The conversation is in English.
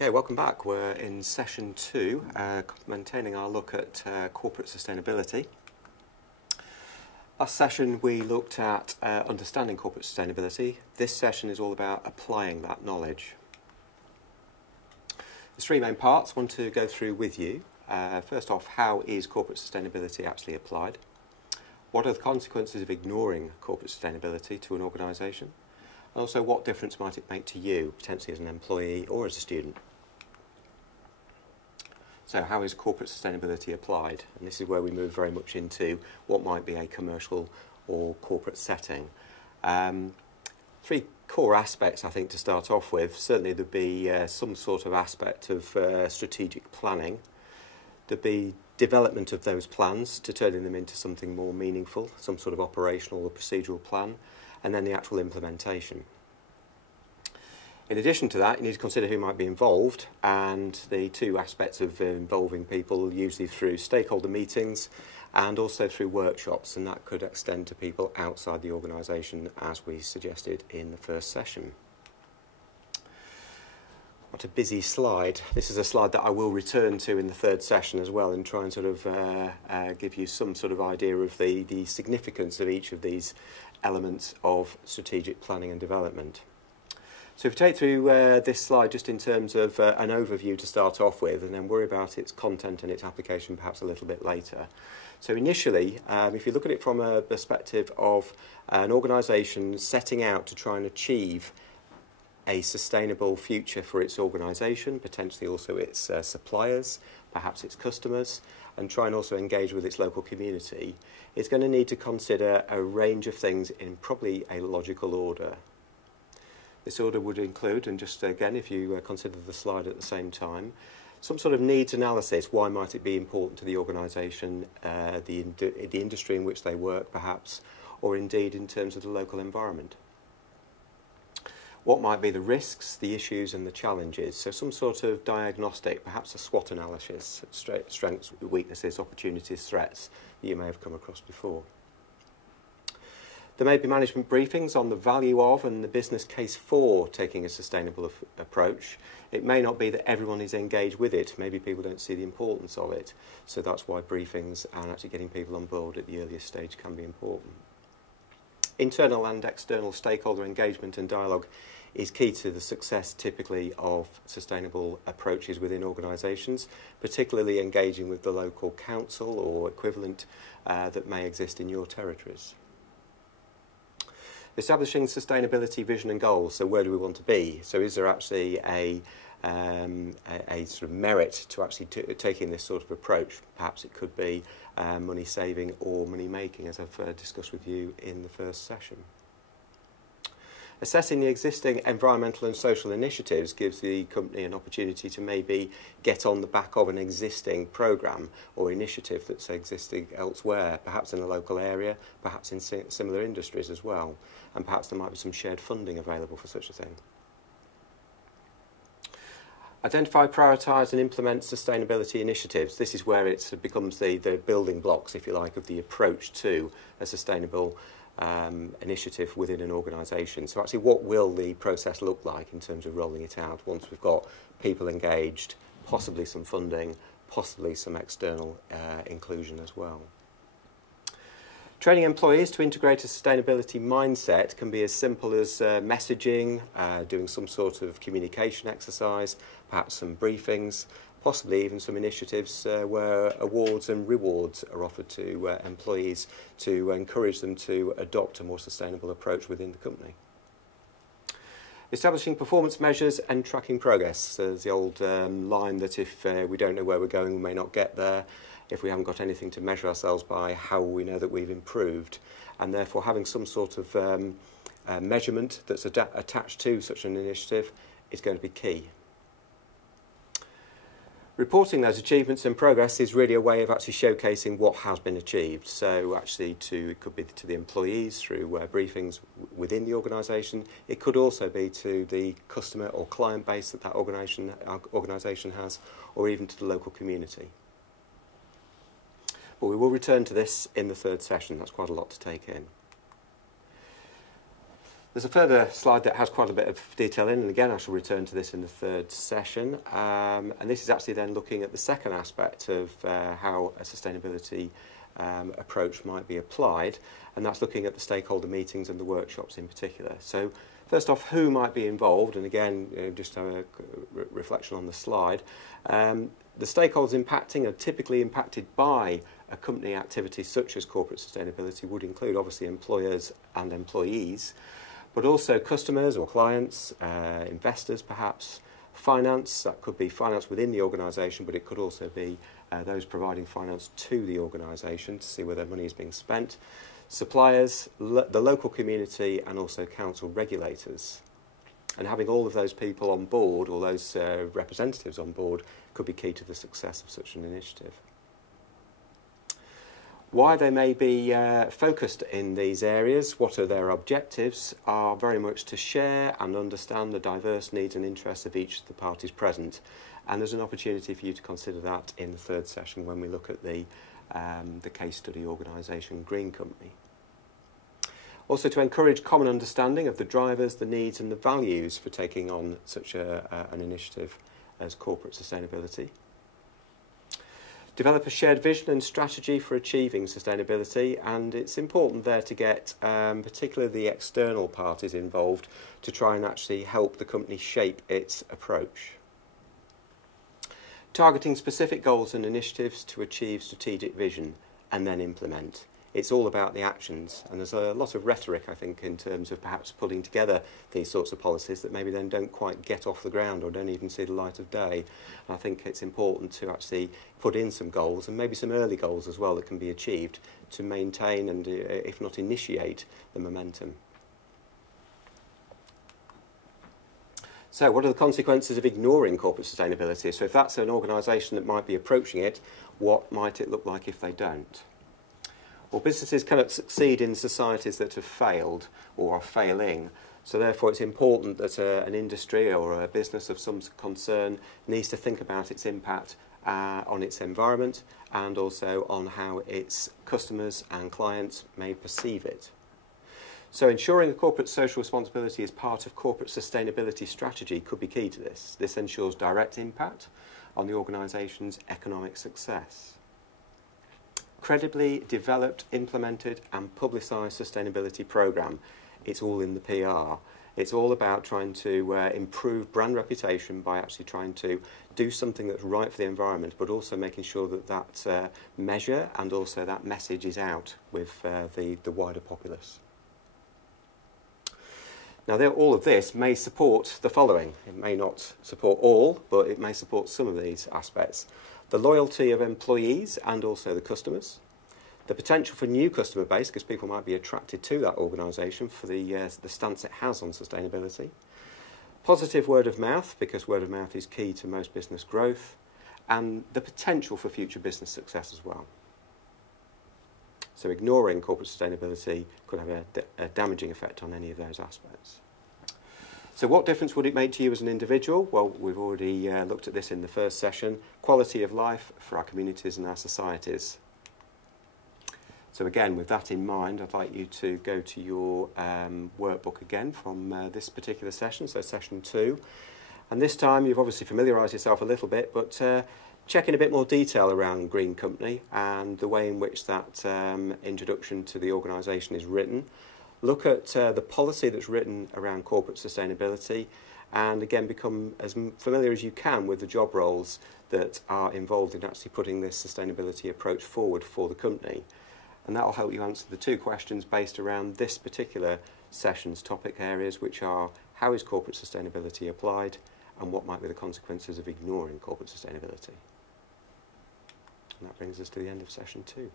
Okay, welcome back. We're in session 2, maintaining our look at corporate sustainability. Last session we looked at understanding corporate sustainability. This session is all about applying that knowledge. There's 3 main parts I want to go through with you. First off, how is corporate sustainability actually applied? What are the consequences of ignoring corporate sustainability to an organisation? And also, what difference might it make to you, potentially as an employee or as a student? So how is corporate sustainability applied? And this is where we move very much into what might be a commercial or corporate setting. 3 core aspects, I think, to start off with. Certainly there'd be some sort of aspect of strategic planning. There'd be development of those plans to turning them into something more meaningful, some sort of operational or procedural plan, and then the actual implementation. In addition to that, you need to consider who might be involved, and the 2 aspects of involving people, usually through stakeholder meetings and also through workshops, and that could extend to people outside the organisation, as we suggested in the first session. What a busy slide. This is a slide that I will return to in the 3rd session as well, and try and sort of give you some sort of idea of the significance of each of these elements of strategic planning and development. So if we take through this slide just in terms of an overview to start off with, and then worry about its content and its application perhaps a little bit later. So initially, if you look at it from a perspective of an organisation setting out to try and achieve a sustainable future for its organisation, potentially also its suppliers, perhaps its customers, and try and also engage with its local community, it's going to need to consider a range of things in probably a logical order. This order would include, and just again, if you consider the slide at the same time, some sort of needs analysis. Why might it be important to the organisation, the industry in which they work perhaps, or indeed in terms of the local environment? What might be the risks, the issues and the challenges? So some sort of diagnostic, perhaps a SWOT analysis, strengths, weaknesses, opportunities, threats that you may have come across before. There may be management briefings on the value of and the business case for taking a sustainable approach. It may not be that everyone is engaged with it. Maybe people don't see the importance of it. So that's why briefings and actually getting people on board at the earliest stage can be important. Internal and external stakeholder engagement and dialogue is key to the success typically of sustainable approaches within organisations, particularly engaging with the local council or equivalent that may exist in your territories. Establishing sustainability vision and goals. So where do we want to be? So is there actually a sort of merit to actually taking this sort of approach? Perhaps it could be money saving or money making, as I've discussed with you in the first session. Assessing the existing environmental and social initiatives gives the company an opportunity to maybe get on the back of an existing programme or initiative that's existing elsewhere, perhaps in a local area, perhaps in similar industries as well, and perhaps there might be some shared funding available for such a thing. Identify, prioritise and implement sustainability initiatives. This is where it becomes the building blocks, if you like, of the approach to a sustainable initiative within an organisation. So actually, what will the process look like in terms of rolling it out once we've got people engaged, possibly some funding, possibly some external inclusion as well. Training employees to integrate a sustainability mindset can be as simple as messaging, doing some sort of communication exercise, perhaps some briefings, possibly even some initiatives where awards and rewards are offered to employees to encourage them to adopt a more sustainable approach within the company. Establishing performance measures and tracking progress. There's the old line that if we don't know where we're going, we may not get there. If we haven't got anything to measure ourselves by, how will we know that we've improved? And therefore having some sort of measurement that's attached to such an initiative is going to be key. Reporting those achievements and progress is really a way of actually showcasing what has been achieved. So actually it could be to the employees through briefings within the organisation. It could also be to the customer or client base that organisation has, or even to the local community. But we will return to this in the 3rd session. That's quite a lot to take in. There's a further slide that has quite a bit of detail in, and again I shall return to this in the third session. And this is actually then looking at the second aspect of how a sustainability approach might be applied, and that's looking at the stakeholder meetings and the workshops in particular. So first off, who might be involved, and again just a reflection on the slide. The stakeholders impacting are typically impacted by a company activity such as corporate sustainability would include obviously employers and employees, but also customers or clients, investors perhaps, finance, that could be finance within the organisation, but it could also be those providing finance to the organisation to see where their money is being spent, suppliers, the local community, and also council regulators. And having all of those people on board, or those representatives on board, could be key to the success of such an initiative. Why they may be focused in these areas, what are their objectives, are very much to share and understand the diverse needs and interests of each of the parties present. And there's an opportunity for you to consider that in the third session when we look at the case study organisation Green Company. Also to encourage common understanding of the drivers, the needs and the values for taking on such an initiative as corporate sustainability. Develop a shared vision and strategy for achieving sustainability, and it's important there to get particularly the external parties involved to try and actually help the company shape its approach. Targeting specific goals and initiatives to achieve strategic vision and then implement. It's all about the actions, and there's a lot of rhetoric, I think, in terms of perhaps putting together these sorts of policies that maybe then don't quite get off the ground or don't even see the light of day. And I think it's important to actually put in some goals, and maybe some early goals as well that can be achieved to maintain and, if not initiate, the momentum. So what are the consequences of ignoring corporate sustainability? So if that's an organisation that might be approaching it, what might it look like if they don't? Well, businesses cannot succeed in societies that have failed or are failing. So therefore it's important that an industry or a business of some concern needs to think about its impact on its environment and also on how its customers and clients may perceive it. So ensuring a corporate social responsibility as part of corporate sustainability strategy could be key to this. This ensures direct impact on the organisation's economic success. Credibly developed, implemented and publicised sustainability programme. It's all in the PR. It's all about trying to improve brand reputation by actually trying to do something that's right for the environment, but also making sure that that measure and also that message is out with the wider populace. Now, all of this may support the following. It may not support all, but it may support some of these aspects. The loyalty of employees and also the customers. The potential for new customer base, because people might be attracted to that organisation for the stance it has on sustainability. Positive word of mouth, because word of mouth is key to most business growth. And the potential for future business success as well. So ignoring corporate sustainability could have a damaging effect on any of those aspects. So what difference would it make to you as an individual? Well, we've already looked at this in the first session. Quality of life for our communities and our societies. So again, with that in mind, I'd like you to go to your workbook again from this particular session, so session 2. And this time you've obviously familiarised yourself a little bit, but check in a bit more detail around Green Company and the way in which that introduction to the organisation is written. Look at the policy that's written around corporate sustainability and again become as familiar as you can with the job roles that are involved in actually putting this sustainability approach forward for the company. And that will help you answer the 2 questions based around this particular session's topic areas, which are how is corporate sustainability applied and what might be the consequences of ignoring corporate sustainability. And that brings us to the end of session 2.